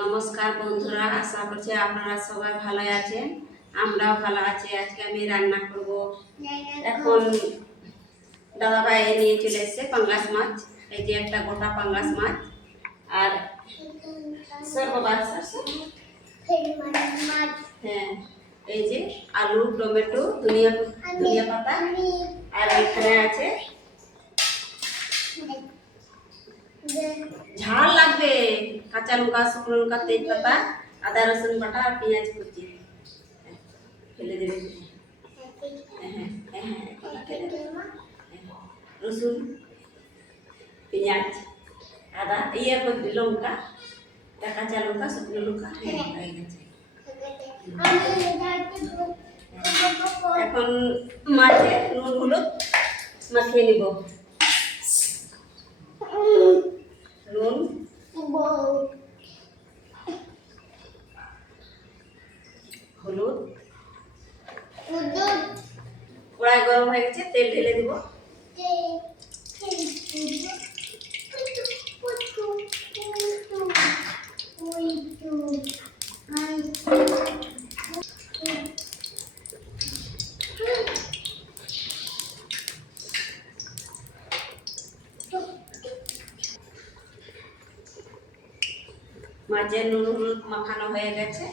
নমস্কার বন্ধুরা, আশা করছি আপনারা সবাই ভালো আছেন। আমরাও ভালো আছি। আজকে আমি রান্না করব। এখন দাদাভাই নিয়ে চলে এসেছে পাঙ্গাস মাছ। এই যে একটা গোটা পাঙ্গাস মাছ আর হ্যাঁ, এই যে আলু, টমেটো, ধনিয়া পাতা, আর এখানে আছে ঝাল লাগবে কাঁচা লঙ্কা, শুকনো লঙ্কা, তেজপাতা, আদা রসুন বাটা আর পেঁয়াজ কুচি ফেলে দেবে। রসুন, পেঁয়াজ, আদা, লঙ্কা, কাঁচা লঙ্কা, শুকনো লঙ্কা হয়ে গেছে। এখন মাছে নুন হলুদ মাখিয়ে নিব। নুন, হলুদ, কড়াই গরম হয়ে গেছে, তেল ঢেলে দিব। মাছের নুন হলুদ মাখানো হয়ে গেছে।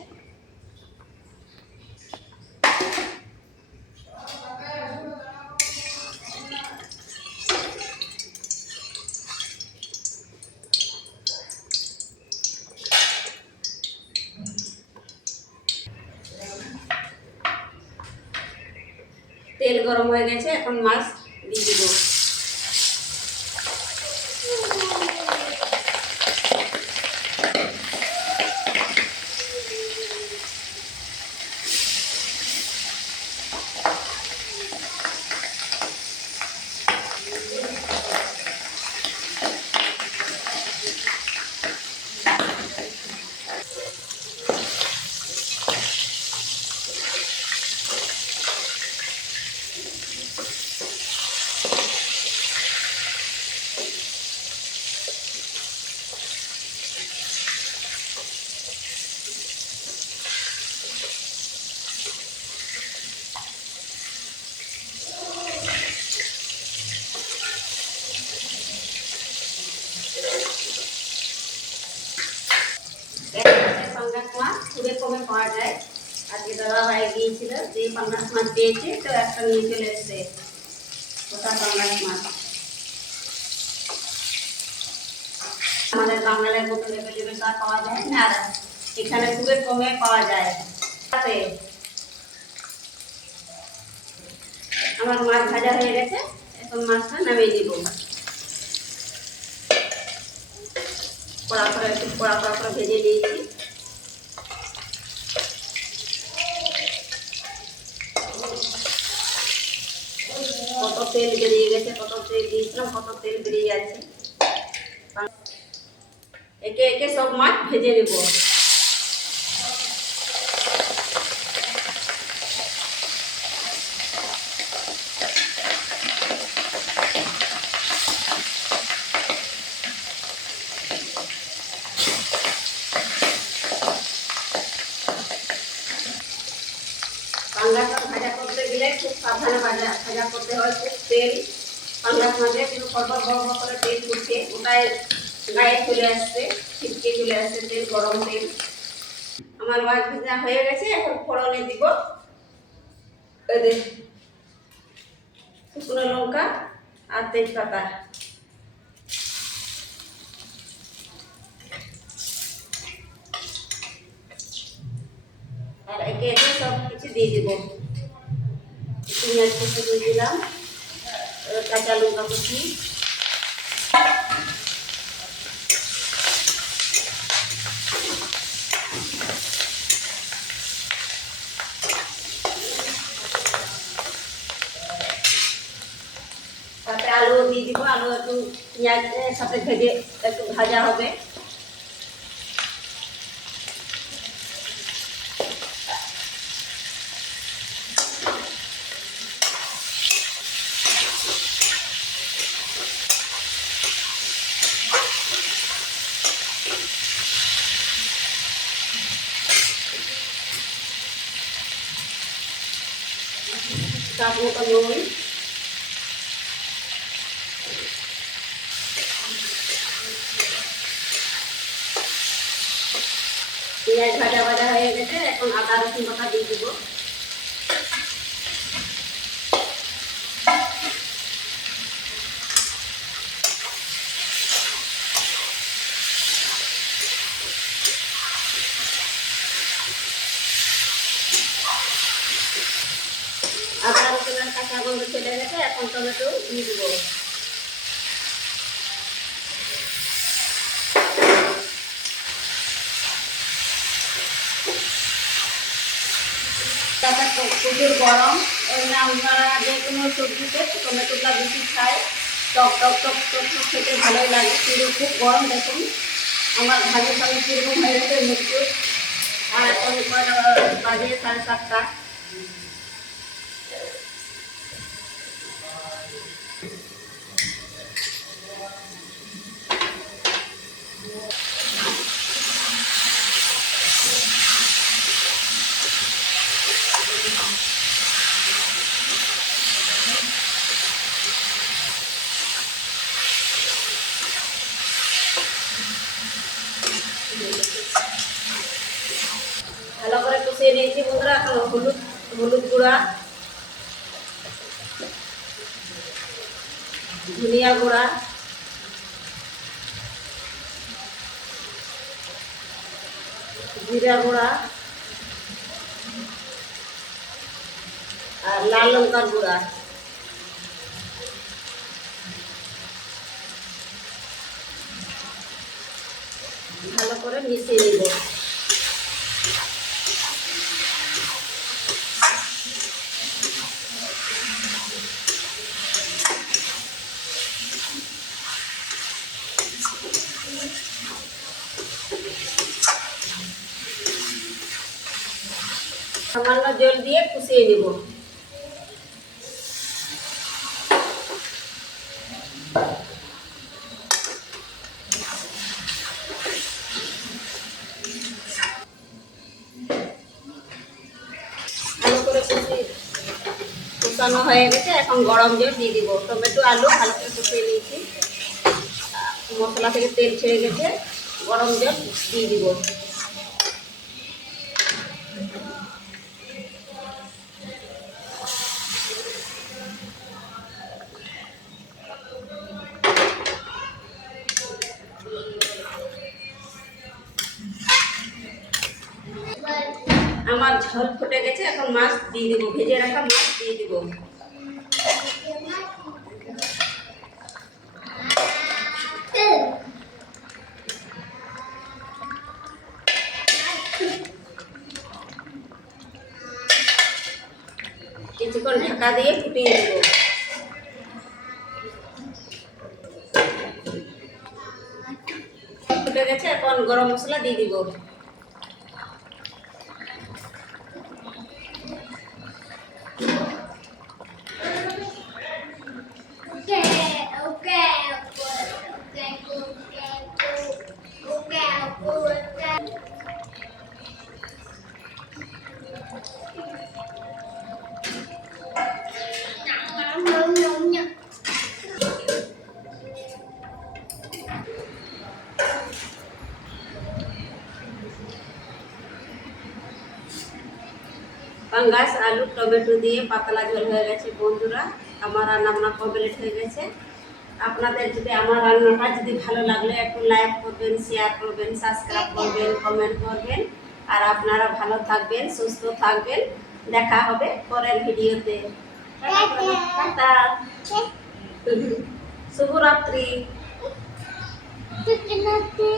তেল গরম হয়ে গেছে, এখন মাছ দিয়ে দিব। পাঙ্গাস মাছ খুবই কমে পাওয়া যায়। আজকে দাদাভাই গিয়েছিল, যে পাঙ্গাস মাছ পেয়েছে তো একটা নিয়ে চলে এসছে গোটা পাঙ্গাস মাছ। আমাদের বাঙালির মতো লেভেলে তা পাওয়া যায় না, আর এখানে খুবই কমে পাওয়া যায়। আমার মাছ ভাজা হয়ে গেছে, এখন মাছটা নামিয়ে দিব। কড়া করে ভেজে নিয়েছি। কত তেল বেরিয়ে গেছে, কত তেল দিয়েছিলাম, কত তেল বেরিয়ে যাচ্ছে। একে একে সব মাছ ভেজে নেব। পাঙ্গাস মাছ ভাজা করতে গেলে খুব সাবধানে ভাজা করতে হয়। খুব তেল পাঙ্গাস মাছে কিন্তু ফটফট বড় করে তেল ফুটছে, ওটাই গায়ে চলে আসছে, ছিটকে চলে আসছে তেল, গরম তেল। আমার মাছ ভাজা হয়ে গেছে, এখন ফোড়নে দিব শুকনো লঙ্কা আর তেজপাতা। আর একে একে সব কিছু দিয়ে দিব। পেঁয়াজ কুচি দিয়ে দিলাম, কাঁচা লঙ্কা কুচি, সাথে আলু দিয়ে দিব। আলু একটু পেঁয়াজের সাথে ভেজে একটু ভাজা হবে। স্বাদ মতো নুন, পেঁয়াজ ভাজা ভাজা হয়ে গেছে, এখন আদা রসুন বাটা দিয়ে দিব। আদা রসুনের কাঁচা গন্ধ চলে গেছে, এখন টমেটো দিয়ে দিব। প্রচুর গরম, ওই জন্য আমরা যে কোনো সবজিতে টমেটোটা বেশি খাই। টক টক টক টক টক খেতে ভালোই লাগে, কিন্তু খুব গরম। দেখুন আমার ভাজের সঙ্গে কীরকম হয়ে গেছে মৃত্যু। আর এখন বাজে 7:30। ভালো করে কষিয়ে নিয়েছি বন্ধুরা। এখন হলুদ গুঁড়া, ধনিয়া গুঁড়া, জিরা গুঁড়া আর লাল লঙ্কার গুঁড়া ভালো করে মিশিয়ে নিব। সামান্য জল দিয়ে কষিয়ে নিব। ভালো করে কষানো হয়ে গেছে, এখন গরম জল দিয়ে দিব। টমেটো আলু ভালো করে কষিয়ে নিয়েছি, মশলা থেকে তেল ছেড়ে গেছে, গরম জল দিয়ে দিব। আমার ঝোল ফুটে গেছে, এখন মাছ দিয়ে দিব, ভেজে রাখা মাছ দিয়ে দিব। কিছুক্ষণ ঢাকা দিয়ে ফুটিয়ে দেব। ফুটে গেছে, এখন গরম মশলা দিয়ে দিব। পাঙ্গাস আলু টমেটো দিয়ে পাতলা ঝোল হয়ে গেছে বন্ধুরা। আমার রান্না কমপ্লিট হয়ে গেছে। আপনাদের যদি আমার রান্নাটা যদি ভালো লাগলে একটু লাইক করবেন, শেয়ার করবেন, সাবস্ক্রাইব করবেন, কমেন্ট করবেন। আর আপনারা ভালো থাকবেন, সুস্থ থাকবেন। দেখা হবে পরের ভিডিওতে। টাটা, শুভরাত্রি।